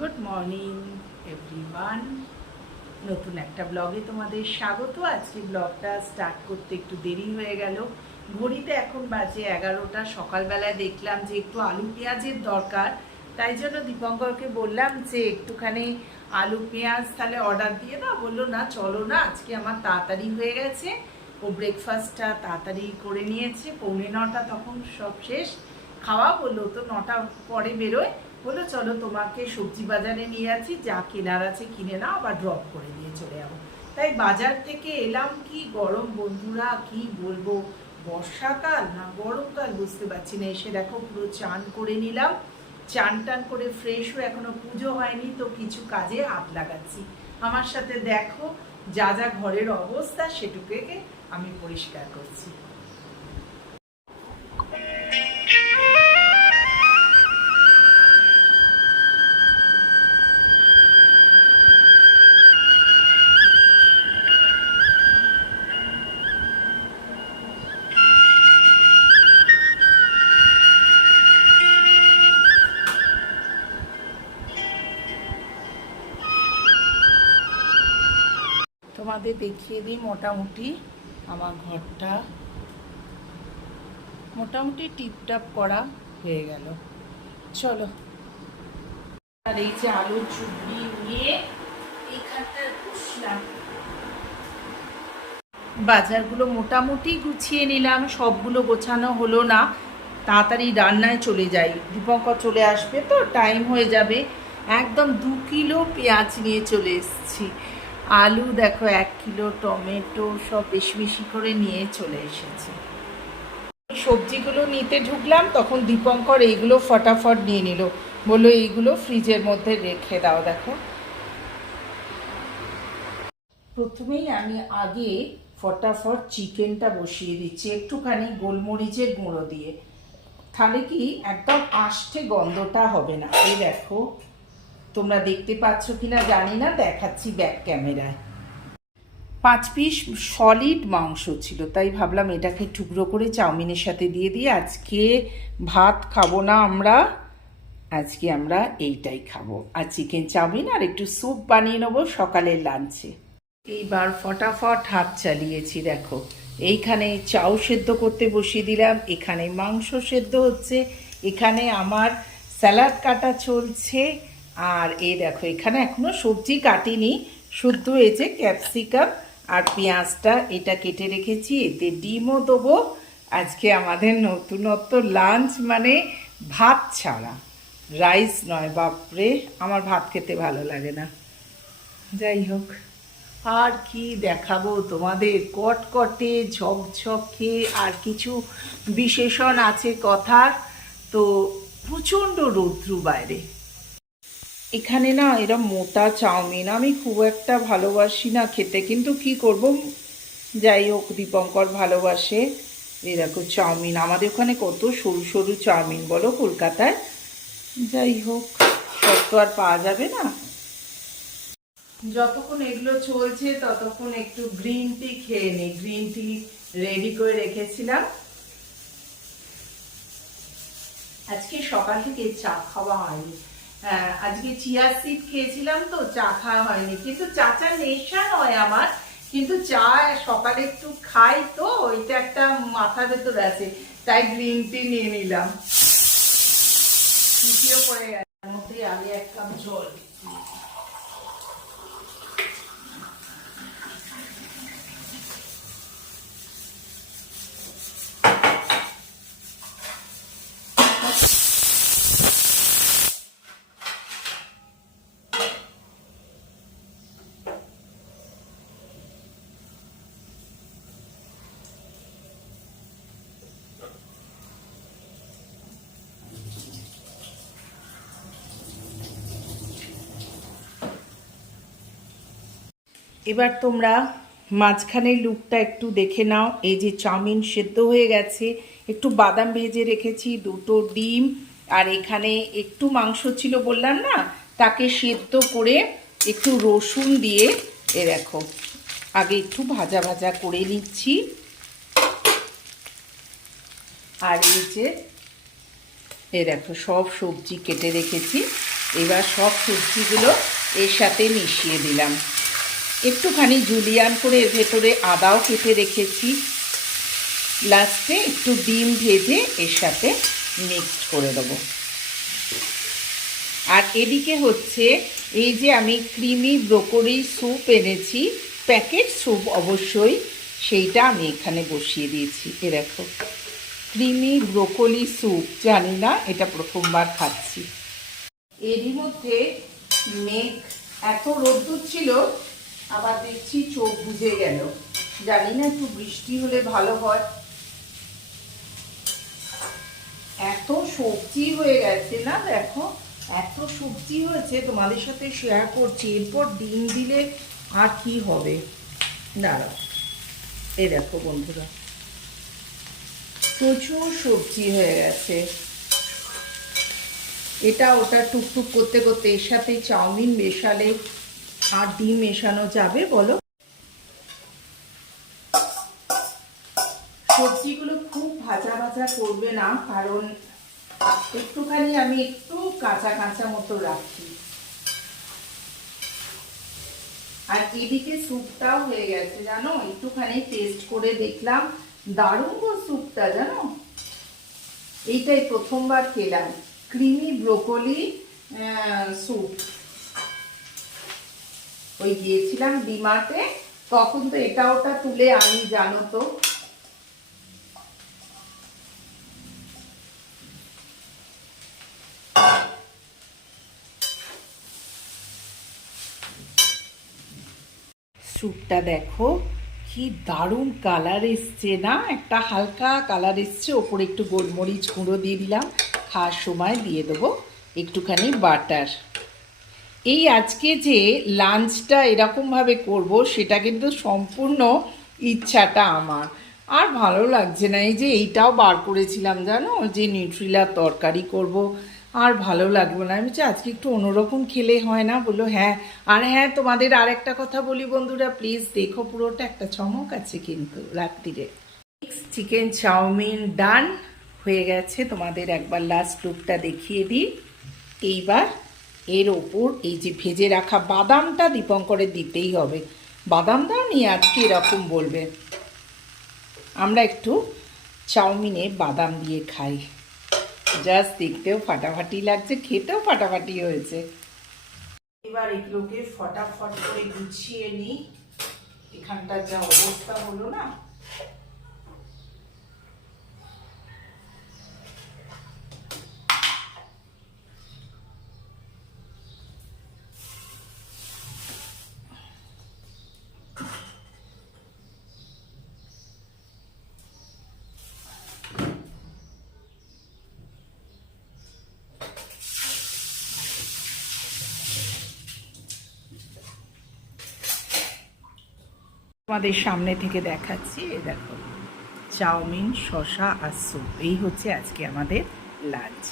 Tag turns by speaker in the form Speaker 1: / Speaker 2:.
Speaker 1: Good morning everyone নতুন একটা ব্লগে তোমাদের স্বাগত। আজকে ব্লগটা স্টার্ট করতে একটু দেরি হয়ে গেল। ঘড়িতে এখন বাজে এগারোটা। সকালবেলায় দেখলাম যে একটু আলু পেঁয়াজের দরকার। তাই জন্য দীপঙ্করকে বললাম যে একটুখানি আলু পেঁয়াজ তাহলে অর্ডার দিয়ে দাও। বলল, না, চলো না, আজকে আমার তাড়াতাড়ি হয়ে গেছে। ও ব্রেকফাস্টটা তাড়াতাড়ি করে নিয়েছে। পৌনে নটা তখন সব শেষ। খাওয়া বলল তো নটা পরে বেরোয়। বলল চলো তোমাকে সবজি বাজারে নিয়ে আছি, যা কেনার আছে কিনে নাও, আবার ড্রপ করে দিয়ে চলে যাব। তাই বাজার থেকে এলাম কি গরম, বন্ধুরা, কি বলব? বর্ষাকাল না গরমকাল বুঝতে পারছি না। এসে দেখো পুরো চান করে নিলাম। চান টান করে ফ্রেশ হয়ে এখনও পুজো হয়নি, তো কিছু কাজে হাত লাগাচ্ছি। আমার সাথে দেখো যা যা ঘরের অবস্থা সেটুকুকে আমি পরিষ্কার করছি। তোমাদের দেখিয়ে দিই মোটামুটি আমার ঘরটা। মোটামুটি টিপটাপ করা হয়ে গেল। চলো। আর এই যে আলুর চুবড়ি নিয়ে এইখানটায় বসলাম। বাজারগুলো মোটামুটি গুছিয়ে নিলাম, সবগুলো গোছানো হলো না। তাড়াতাড়ি রান্নায় চলে যাই। দীপঙ্কর চলে আসবে তো টাইম হয়ে যাবে। একদম দু কিলো পেঁয়াজ নিয়ে চলে এসেছি। আলু দেখো, এক কিলো টমেটো সব বেশি বেশি করে নিয়ে চলে এসেছে। সবজিগুলো নিতে ঢুকলাম, তখন দীপঙ্কর এইগুলো ফটাফট নিয়ে নিল। বলল, এইগুলো ফ্রিজের মধ্যে রেখে দাও দেখো। প্রথমেই আমি আগে ফটাফট চিকেনটা বসিয়ে দিচ্ছি, একটুখানি গোলমরিচের গুঁড়ো দিয়ে। তাহলে কি একদম আষ্টে গন্ধটা হবে না। এই দেখো। তোমরা দেখতে পাচ্ছ কিনা জানি না, দেখাচ্ছি ব্যাক ক্যামেরায় পাঁচ পিস সলিড মাংস ছিল, তাই ভাবলাম এটাকে টুকরো করে চাউমিনের সাথে দিয়ে দিয়ে আজকে ভাত খাব না আমরা, আজকে আমরা এইটাই খাব। আর চিকেন চাউমিন আর একটু স্যুপ বানিয়ে নেব সকালের লাঞ্চে এইবার ফটাফট হাত চালিয়েছি, দেখো। এইখানে চাউ সেদ্ধ করতে বসিয়ে দিলাম, এখানে মাংস সেদ্ধ হচ্ছে, এখানে আমার স্যালাড কাটা চলছে। আর এই দেখো, এখানে এখনও সবজি কাটিনি। শুদ্ধ এই যে ক্যাপসিকাম আর পেঁয়াজটা, এটা কেটে রেখেছি, এতে ডিমও দেবো। আজকে আমাদের নতুনত্ব লাঞ্চ মানে ভাত ছাড়া। রাইস নয়, বাপরে, আমার ভাত খেতে ভালো লাগে না। যাই হোক, আর কি দেখাবো তোমাদের? কটকটে, ঝকঝকে, আর কিছু বিশেষণ আছে কথার। তো প্রচণ্ড রৌদ্রু বাইরে। এখানে না এরা মোটা চাউমিন আমি খুব একটা ভালোবাসি না খেতে কিন্তু কি করব? যাই হোক দীপঙ্কর ভালোবাসে। এই চাউমিন আমাদের ওখানে কত সরু সরু চাউমিন বলো কলকাতায়। যাই হোক সব তো আর পাওয়া যাবে না। যতক্ষণ এগুলো চলছে ততক্ষণ একটু গ্রিন টি খেয়ে নিই গ্রিন টি রেডি করে রেখেছিলাম। আজকে সকাল থেকে চা খাওয়া হয়নি। হ্যাঁ, আজকে চিয়া সিড খেয়েছিলাম তো, চা খাওয়া হয়নি। কিন্তু চাচা নেশা নয় আমার, কিন্তু চা সকালে একটু খাই তো, ওইটা একটা মাথা ভেতর আছে, তাই গ্রিন টি নিয়ে নিলাম। তৃতীয় গেছে মধ্যে আমি এক কাপ জল। এবার তোমরা মাঝখানে লুকটা একটু দেখে নাও। এই যে চাউমিন সেদ্ধ হয়ে গেছে, একটু বাদাম ভেজে রেখেছি, দুটো ডিম, আর এখানে একটু মাংস ছিল বললাম না, তাকে সেদ্ধ করে একটু রসুন দিয়ে, এ দেখো, আগে একটু ভাজা ভাজা করে নিচ্ছি। আর এই যে, এ দেখো, সব সবজি কেটে রেখেছি। এবার সব সবজিগুলো এর সাথে মিশিয়ে দিলাম। একটুখানি জুলিয়ান করে এর ভেতরে আদাও কেটে রেখেছি। লাস্টে একটু ডিম ভেজে এর সাথে মিক্সড করে দেবো। আর এদিকে হচ্ছে এই যে আমি ক্রিমি ব্রোকলি স্যুপ এনেছি, প্যাকেট স্যুপ অবশ্যই সেইটা আমি এখানে বসিয়ে দিয়েছি। এ দেখো, ক্রিমি ব্রোকলি স্যুপ, জানি না, এটা প্রথমবার খাচ্ছি। এরই মধ্যে মেঘ, এত রোদ্দুর ছিল আবার দেখছি চোখ বুঝে গেল। জানি না একটু বৃষ্টি হলে ভালো হয়। এত সবজি হয়ে গেছে না দেখো, এত সবজি হয়েছে, তোমাদের সাথে শেয়ার করছি। এরপর ডিম দিলে আর কি হবে? দাঁড়াও। এ দেখো বন্ধুরা, প্রচুর সবজি হয়ে গেছে। এটা ওটা টুকটুক করতে করতে, এর সাথে চাউমিন মেশালে আর ডিম মেশানো যাবে, বলো? সবজিগুলো খুব ভাজা ভাজা করবে না, কারণ একটুখানি আমি একটু কাঁচা কাঁচা মতো রাখি আর এদিকে স্যুপটাও হয়ে গেছে, জানো? একটুখানি টেস্ট করে দেখলাম, দারুণ স্যুপটা, জানো? এইটাই প্রথমবার খেলাম ক্রিমি ব্রোকলি স্যুপ ওই গিয়েছিলাম ডিমার্টে তখন তো এটা ওটা তুলে আমি জানো তো। স্যুপটা দেখো, কি দারুণ কালার এসছে না? একটা হালকা কালার এসছে, ওপরে একটু গোলমরিচ গুঁড়ো দিয়ে দিলাম। খাওয়ার সময় দিয়ে দেবো একটুখানি বাটার এই আজকে যে লাঞ্চটা এরকমভাবে করব, সেটা কিন্তু সম্পূর্ণ ইচ্ছাটা আমার। আর ভালো লাগছে না, এই যে এইটাও বার করেছিলাম, জানো? যে নিউট্রিলার তরকারি করব, আর ভালো লাগবে না। আমি আজকে একটু অন্যরকম খেলে হয় না? বলল হ্যাঁ। আর হ্যাঁ তোমাদের আর একটা কথা বলি বন্ধুরা প্লিজ দেখো পুরোটা, একটা চমক আছে কিন্তু রাত্রিরে। চিকেন চাউমিন ডান হয়ে গেছে। তোমাদের একবার লাস্ট লুকটা দেখিয়ে দিই। এইবার এর ওপর এই যে ভেজে রাখা বাদামটা দীপঙ্করের দিতেই হবে। বাদাম দাও নিয়ে আজকে এরকম বলবে। আমরা একটু চাউমিনে বাদাম দিয়ে খাই। জাস্ট দেখতেও ফাটাফাটি লাগছে, খেতেও ফাটাফাটি হয়েছে। এবার এগুলোকে ফটাফট করে গুছিয়ে নিই। এখানটার যা অবস্থা হলো না? তোমাদের সামনে থেকে দেখাচ্ছি, এই দেখো, চাউমিন শশা আর স্যুপ। এই হচ্ছে আজকে আমাদের লাঞ্চ